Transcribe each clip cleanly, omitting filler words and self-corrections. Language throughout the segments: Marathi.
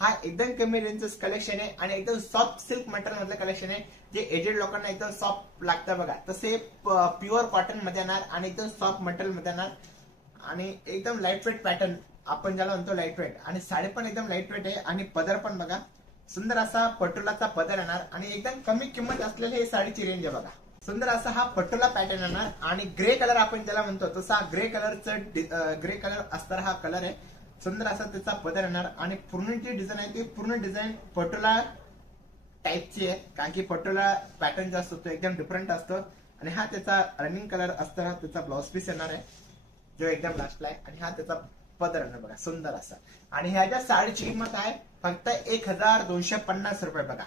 हा एकदम कमी रेंजचं कलेक्शन आहे आणि एकदम सॉफ्ट सिल्क मटेरियल मधलं कलेक्शन आहे, जे एजेड लोकांना एकदम सॉफ्ट लागतं बघा. तसे प्युअर कॉटन मध्ये येणार आणि एकदम सॉफ्ट मटेरियल मध्ये येणार आणि एकदम लाईट वेट पॅटर्न, आपण ज्याला म्हणतो लाईट वेट. आणि साडी पण एकदम लाईट वेट आहे आणि पदर पण बघा सुंदर असा पटोलाचा पदर येणार आणि एकदम कमी किंमत असलेली ही साडीची रेंज आहे बघा. सुंदर असा हा पटोला पॅटर्न येणार आणि ग्रे कलर आपण ज्याला म्हणतो तसा ग्रे कलर असणारा हा कलर आहे. सुंदर असा त्याचा पदर येणार आणि पूर्ण जी डिझाईन आहे ती पूर्ण डिझाईन पटोला टाईपची आहे, कारण की पटोला पॅटर्न जो असतो तो एकदम डिफरंट असतो. आणि हा त्याचा रनिंग कलर असताना त्याचा ब्लाउज पीस येणार आहे जो एकदम लास्टला आहे आणि हा त्याचा पदर येणार बघा सुंदर असा. आणि ह्याच्या साडीची किंमत आहे फक्त 1250 रुपये बघा,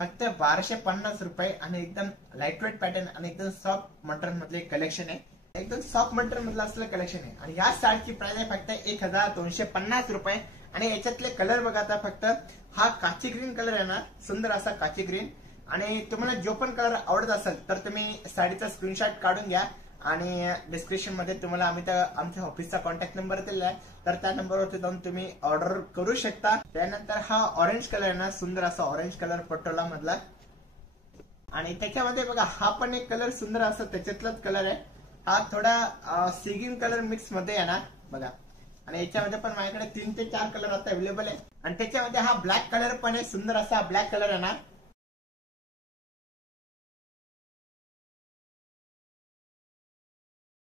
फक्त 1250 रुपये. आणि एकदम लाईटवेट पॅटर्न आणि एकदम सॉफ्ट मटेरियल मधले कलेक्शन आहे, एकदम सॉफ्ट मटेरियल मधलं असलेलं कलेक्शन आहे. आणि या साडीची प्राइस आहे फक्त 1250 रुपये. आणि याच्यातले कलर बघा आता फक्त हा काची ग्रीन कलर आहे ना, सुंदर असा काची ग्रीन. आणि तुम्हाला जो पण कलर आवडत असेल तर तुम्ही साडीचा स्क्रीनशॉट काढून घ्या आणि डिस्क्रिप्शन मध्ये तुम्हाला आम्ही आमच्या ऑफिसचा कॉन्टॅक्ट नंबर दिलेला आहे, तर त्या नंबरवरती जाऊन तुम्ही ऑर्डर करू शकता. त्यानंतर हा ऑरेंज कलर आहे ना, सुंदर असा ऑरेंज कलर पटोला मधला. आणि त्याच्यामध्ये बघा हा पण एक कलर सुंदर असा त्याच्यातलाच कलर आहे, हा थोडा सिगिन कलर मिक्स मध्ये येणार बघा. आणि याच्यामध्ये पण माझ्याकडे 3 ते 4 कलर आता अवेलेबल आहे. आणि त्याच्यामध्ये हा ब्लॅक कलर पण आहे, सुंदर असा ब्लॅक कलर येणार